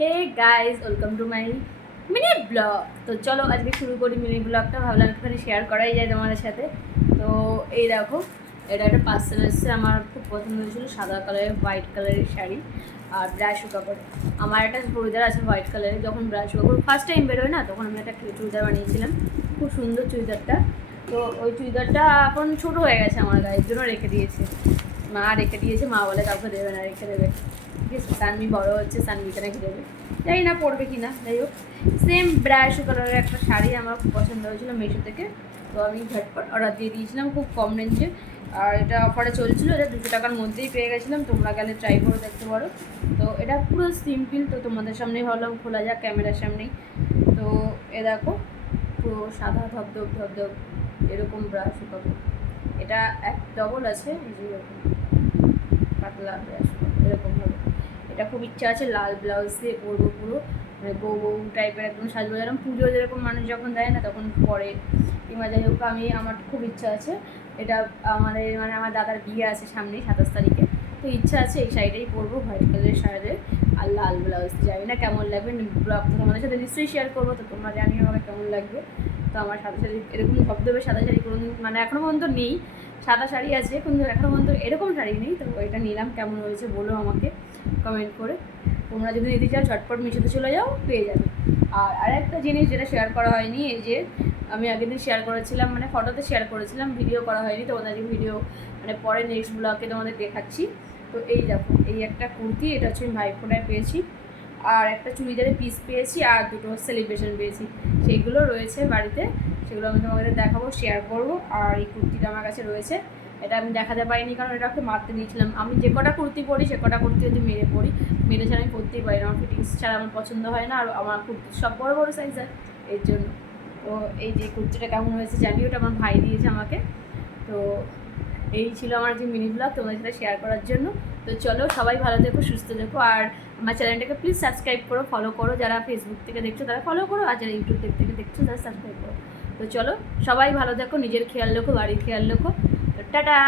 Hey guys, welcome to my mini blog. তো চলো আজকে শুরু করি মিনি ব্লগটা। ভাবলাম একটুখানি শেয়ার করাই যায় তোমাদের সাথে। তো এই দেখো, এটা একটা পার্সেল এসছে, আমার খুব পছন্দ হয়েছিল, সাদা কালারের হোয়াইট কালারের শাড়ি আর ব্রাশো কাপড়। আমার একটা চুড়িদার আছে হোয়াইট কালারের, যখন ব্রাশো কাপড় ফার্স্ট টাইম বেরোয় না, তখন আমি একটা চুড়িদার বানিয়েছিলাম, খুব সুন্দর চুড়িদারটা। তো ওই চুড়িদারটা এখন ছোটো হয়ে গেছে আমার গায়ের জন্য, রেখে দিয়েছে মা, রেখে দিয়েছে মা, বলে কাউকে দেবে না, রেখে দেবে। ঠিক আছে, সানমি বড়ো হচ্ছে, সানমিকে রেখে দেবে, জানি না পড়বে কি না। যাই হোক, সেম ব্রাশ কালারের একটা শাড়ি আমার খুব পছন্দ হয়েছিল মিশো থেকে। তো আমি ঝটপট অর্ডার দিয়ে দিয়েছিলাম খুব কম রেঞ্জে, আর এটা অফারে চলছিল, এটা 200 টাকার মধ্যেই পেয়ে গেছিলাম। তোমরা গেলে ট্রাই করে দেখতে পারো। তো এটা পুরো সিম্পল, তো তোমাদের সামনেই ভাবলাম খোলা যাক ক্যামেরার সামনেই। তো এ দেখো, পুরো সাদা ধবধব ধবধব এরকম ব্রাশ কাপড়। এটা এক ডবল আছে, যেরকম পাতলা ব্রাশ এরকম হবে। এটা খুব ইচ্ছা আছে লাল ব্লাউজ দিয়ে পরবো, পুরো মানে বউ বউ টাইপের একদম সাজবো, যেরকম পুজো যেরকম মানুষ যখন দেয় না তখন পরে, কিংবা যাই হোক, আমার খুব ইচ্ছা আছে এটা। আমার দাদার বিয়ে আছে সামনেই 27 তারিখে, তো ইচ্ছা আছে এই শাড়িটাই পরবো, হোয়াইট কালারের শাড়ি আর লাল ব্লাউজ। জানি না কেমন লাগবে, ব্লগ তো তোমাদের সাথে নিশ্চয়ই শেয়ার করবো, তো তোমরা জানিও আমাকে কেমন লাগবে। তো আমার সাদা শাড়ি এরকম ধবধবে সাদা শাড়ি কোনো মানে এখনও পর্যন্ত নেই। সাদা শাড়ি আছে কিন্তু এখনও পর্যন্ত এরকম শাড়ি নেই। তো এটা নিলাম, কেমন হয়েছে বলো আমাকে কমেন্ট করে। তোমরা যদি নিতে চাও ঝটপট মিশোতে চলে যাও, পেয়ে যাবে। আর আরেকটা জিনিস যেটা শেয়ার করা হয়নি, এই যে আমি আগের দিন শেয়ার করেছিলাম, মানে ফটোতে শেয়ার করেছিলাম, ভিডিও করা হয়নি, তো ওদের ভিডিও মানে পরে নেক্সট ব্লগে তোমাদের দেখাচ্ছি। তো এই দেখো, এই একটা কুর্তি, এটা হচ্ছে আমি ভাইফোঁটায় পেয়েছি, আর একটা চুড়িদারের পিস পেয়েছি, আর দুটো সেলিব্রেশন পেয়েছি, সেইগুলো রয়েছে বাড়িতে, সেগুলো আমি তোমাদের দেখাবো, শেয়ার করবো। আর এই কুর্তিটা আমার কাছে রয়েছে, এটা আমি দেখাতে পারিনি কারণ এটা ওকে মারতে দিয়েছিলাম। আমি যে কটা কুর্তি পরি সে কটা কুর্তি যদি মেরে পরি, মেরে ছাড়া আমি পরতেই পারি না, আমার ফিটিংস ছাড়া আমার পছন্দ হয় না, আর আমার কুর্তি সব বড় বড় সাইজ হয় এর জন্য। তো এই যে কুর্তিটা কেমন হয়েছে জানি, ওটা আমার ভাই দিয়েছে আমাকে। তো এই ছিল আমার যে মিনি ব্লগ তোমাদের সাথে শেয়ার করার জন্য। তো চলো, সবাই ভালো থেকো, সুস্থ থেকো, আর আমার চ্যানেলটাকে প্লিজ সাবস্ক্রাইব করো, ফলো করো, যারা ফেসবুক থেকে দেখছো তারা ফলো করো, আর যারা ইউটিউব থেকে দেখছো তারা সাবস্ক্রাইব করো। তো চলো, সবাই ভালো থেকো, নিজের খেয়াল রাখো, বাড়ির খেয়াল রাখো। তো টাটা।